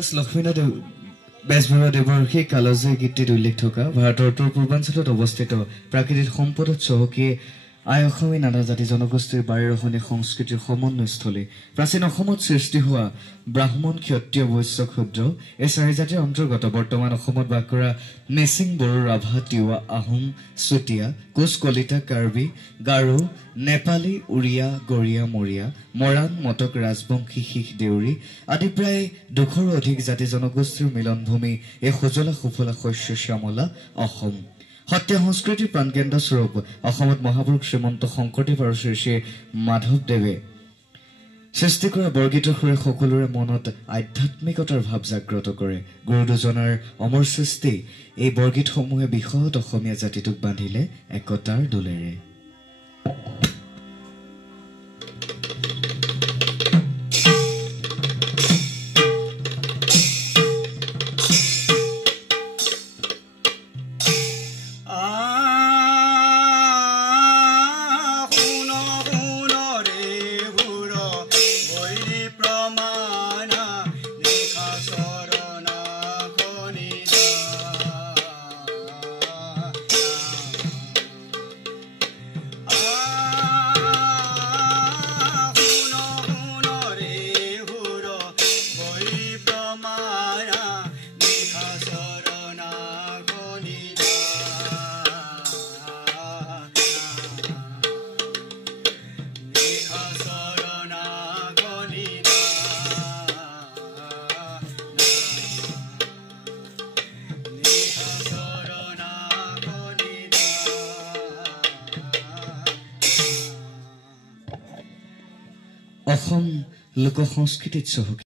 মহাৰাজ লক্ষ্মীনাথ বেজবৰুৱাদেৱৰ সেই কালজয়ী গীতটিত উল্লেখ থকা ভাৰতৰ উত্তৰ পূৰ্বাঞ্চলত অৱস্থিত প্ৰাকৃতিক সম্পদত চহকী আই অসমী নানা জাতি জনগোষ্ঠীৰ বাৰেৰহণীয়া সংস্কৃতিৰ সমন্বয়স্থলী প্ৰাচীন অসমত সৃষ্টি হোৱা ব্ৰাহ্মণ ক্ষত্ৰিয় বৈশ্য ক্ষুদ্ৰ এই চাৰিজাতিৰ অন্তৰ্গত বৰ্তমান অসমত বাস কৰা মিচিং বড়ো ৰাভা তিৱা আহোম চুতীয়া কোচ কলিতা কাৰ্বি গাৰো নেপালী উৰিয়া গৰিয়া মৰিয়া মৰাণ মটক ৰাজবংশী শিখ দেউৰী আদি প্ৰায় 200ৰো অধিক জাতি জনগোষ্ঠীৰ মিলনভূমি এই সুজলা সুফলা শস্য শ্যামলা অসম সত্য সংস্কৃতিৰ প্ৰাণকেন্দ্ৰ স্বৰূপ অসমত মহাপুৰুষ শ্ৰীমন্ত শংকৰদেৱ আৰু শ্ৰী শ্ৰী মাধৱদেৱে সৃষ্টি কৰা বৰগীতৰ সুৰে সকলোৰে মনত আধ্যাত্মিকতাৰ ভাৱ জাগ্ৰত কৰে গুৰু দুজনাৰ অমৰ সৃষ্টি এই বৰগীতসমূহে বিশদ অসমীয়া জাতিটোক বান্ধিলে একতাৰ দোলেৰে অসম লোক সংস্কৃতিত চহকী